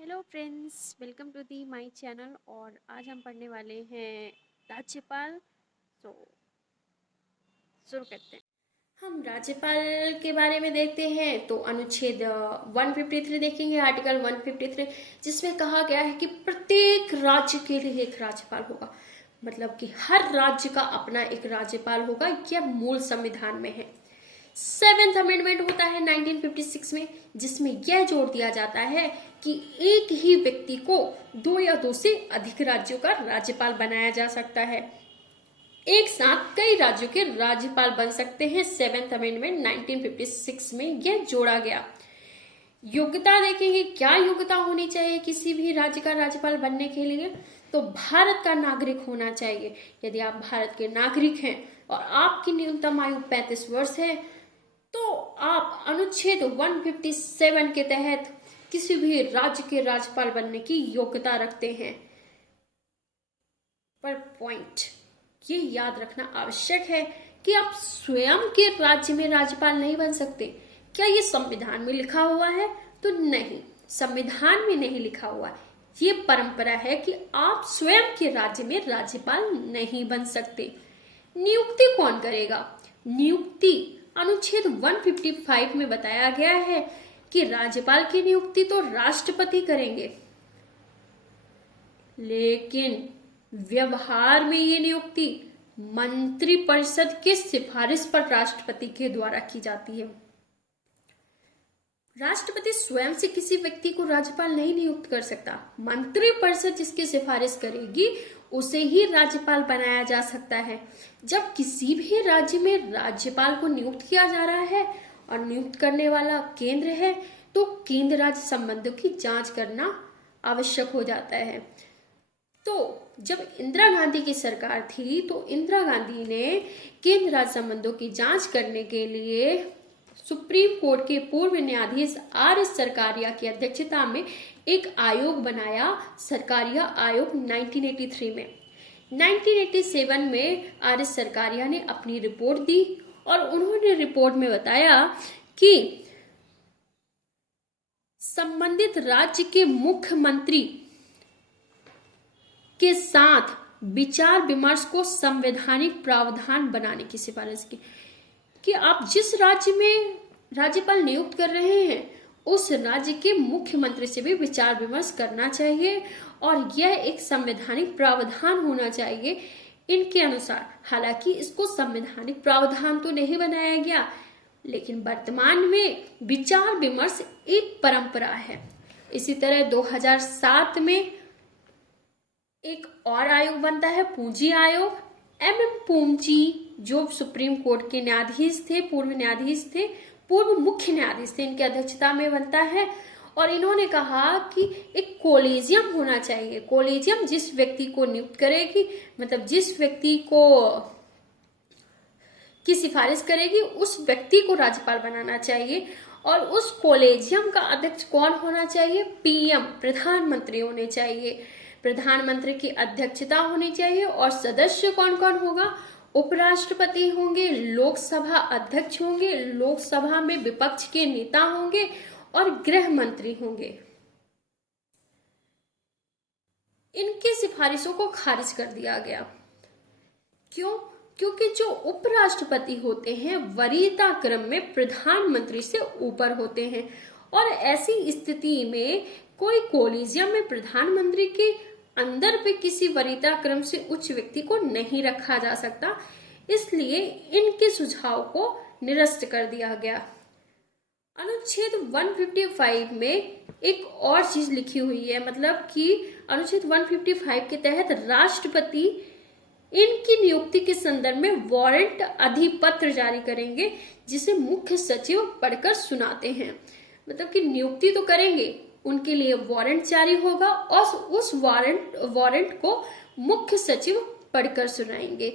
Hello friends, welcome to the my channel. और आज हम पढ़ने वाले हैं राज्यपाल। तो शुरू करते हैं। हम राज्यपाल के बारे में देखते हैं तो अनुच्छेद 153 देखेंगे, आर्टिकल 153, जिसमें कहा गया है कि प्रत्येक राज्य के लिए एक राज्यपाल होगा। मतलब कि हर राज्य का अपना एक राज्यपाल होगा। यह मूल संविधान में है। 7th अमेंडमेंट होता है 1956 में, जिसमें यह जोड़ दिया जाता है कि एक ही व्यक्ति को 2 या 2 से अधिक राज्यों का राज्यपाल बनाया जा सकता है। एक साथ कई राज्यों के राज्यपाल बन सकते हैं। 7th अमेंडमेंट 1956 में यह जोड़ा गया। योग्यता देखेंगे, क्या योग्यता होनी चाहिए किसी भी राज्य का राज्यपाल बनने के लिए। तो भारत का नागरिक होना चाहिए। यदि आप भारत के नागरिक हैं और आपकी न्यूनतम आयु 35 वर्ष है तो आप अनुच्छेद 157 के तहत किसी भी राज्य के राज्यपाल बनने की योग्यता रखते हैं। पर पॉइंट ये याद रखना आवश्यक है कि आप स्वयं के राज्य में राज्यपाल नहीं बन सकते। क्या ये संविधान में लिखा हुआ है? तो नहीं, संविधान में नहीं लिखा हुआ। ये परंपरा है कि आप स्वयं के राज्य में राज्यपाल नहीं बन सकते। नियुक्ति कौन करेगा? नियुक्ति अनुच्छेद 155 में बताया गया है कि राज्यपाल की नियुक्ति तो राष्ट्रपति करेंगे, लेकिन व्यवहार में ये नियुक्ति मंत्रिपरिषद की सिफारिश पर राष्ट्रपति के द्वारा की जाती है। राष्ट्रपति स्वयं से किसी व्यक्ति को राज्यपाल नहीं नियुक्त कर सकता। मंत्रिपरिषद जिसकी सिफारिश करेगी उसे ही राज्यपाल बनाया जा सकता है। जब किसी भी राज्य में राज्यपाल को नियुक्त किया जा रहा है और नियुक्त करने वाला केंद्र है तो केंद्र राज्य संबंधों की जांच करना आवश्यक हो जाता है। तो जब इंदिरा गांधी की सरकार थी तो इंदिरा गांधी ने केंद्र राज्य संबंधों की जांच करने के लिए सुप्रीम कोर्ट के पूर्व न्यायाधीश आर एस सरकारिया की अध्यक्षता में एक आयोग बनाया, सरकारिया आयोग। 1983 में 1987 में आर एस सरकारिया ने अपनी रिपोर्ट दी और उन्होंने रिपोर्ट में बताया कि संबंधित राज्य के मुख्यमंत्री के साथ विचार विमर्श को संवैधानिक प्रावधान बनाने की सिफारिश की कि आप जिस राज्य में राज्यपाल नियुक्त कर रहे हैं उस राज्य के मुख्यमंत्री से भी विचार विमर्श करना चाहिए और यह एक संवैधानिक प्रावधान होना चाहिए इनके अनुसार। हालांकि इसको संवैधानिक प्रावधान तो नहीं बनाया गया, लेकिन वर्तमान में विचार विमर्श एक परंपरा है। इसी तरह 2007 में एक और आयोग बनता है, पूंजी आयोग। एम पूंजी जो सुप्रीम कोर्ट के न्यायाधीश थे, पूर्व न्यायाधीश थे, पूर्व मुख्य न्यायाधीश थे, इनकी अध्यक्षता में बनता है। और इन्होंने कहा कि एक कोलेजियम होना चाहिए। कोलेजियम जिस व्यक्ति को नियुक्त करेगी, मतलब जिस व्यक्ति को की सिफारिश करेगी उस व्यक्ति को राज्यपाल बनाना चाहिए। और उस कोलेजियम का अध्यक्ष कौन होना चाहिए? पीएम, प्रधानमंत्री होने चाहिए। प्रधानमंत्री की अध्यक्षता होनी चाहिए। और सदस्य कौन कौन होगा? उपराष्ट्रपति होंगे, लोकसभा अध्यक्ष होंगे, लोकसभा में विपक्ष के नेता होंगे और गृह मंत्री होंगे। इनकी सिफारिशों को खारिज कर दिया गया। क्यों? क्योंकि जो उपराष्ट्रपति होते हैं वरीयता क्रम में प्रधानमंत्री से ऊपर होते हैं और ऐसी स्थिति में कोई कोलिजियम में प्रधानमंत्री के अंदर पे किसी वरीयता क्रम से उच्च व्यक्ति को नहीं रखा जा सकता। इसलिए इनके सुझाव को निरस्त कर दिया गया। अनुच्छेद 155 में एक और चीज लिखी हुई है, मतलब कि अनुच्छेद 155 के तहत राष्ट्रपति इनकी नियुक्ति के संदर्भ में वारंट अधिपत्र जारी करेंगे, जिसे मुख्य सचिव पढ़कर सुनाते हैं। मतलब कि नियुक्ति तो करेंगे, उनके लिए वारंट जारी होगा और उस वारंट को मुख्य सचिव पढ़कर सुनाएंगे।